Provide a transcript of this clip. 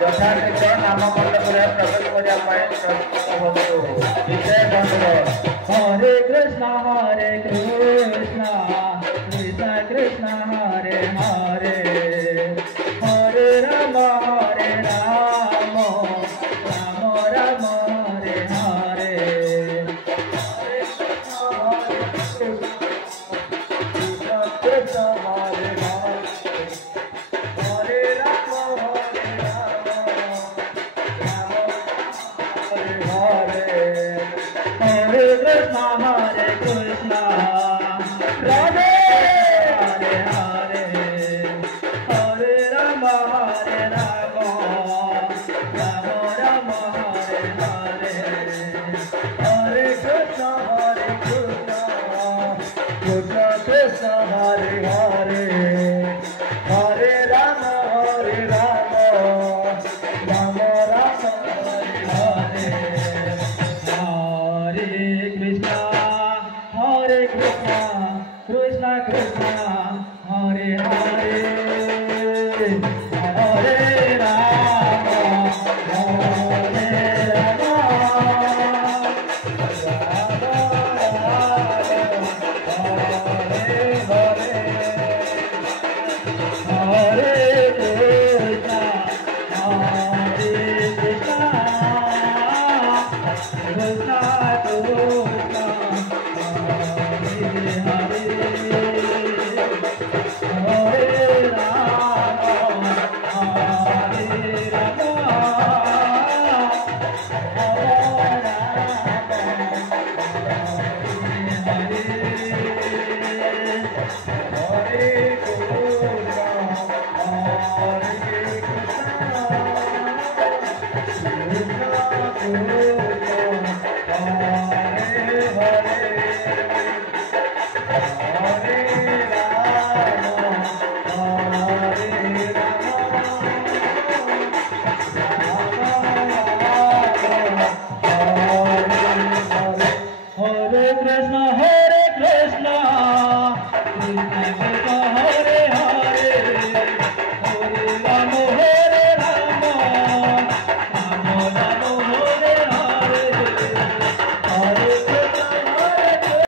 ଯଥାଶୀଘ୍ର ନାମ ମଣ୍ଡପରେ ପ୍ରବେଶ କରିବା ପାଇଁ ପ୍ରସ୍ତୁତ ହୁଅନ୍ତୁ। ବିଜୟ ଧନ୍ୟବାଦ। Hare Krishna Krishna Krishna Hare Hare Hare Rama Rama Rama Hare Hare Hare Krishna Krishna Hare Hare Hare Rama Hare Hare Krishna Radhe Hare Hare Hare Rama Rama Rama Hare Hare Hare Krishna Krishna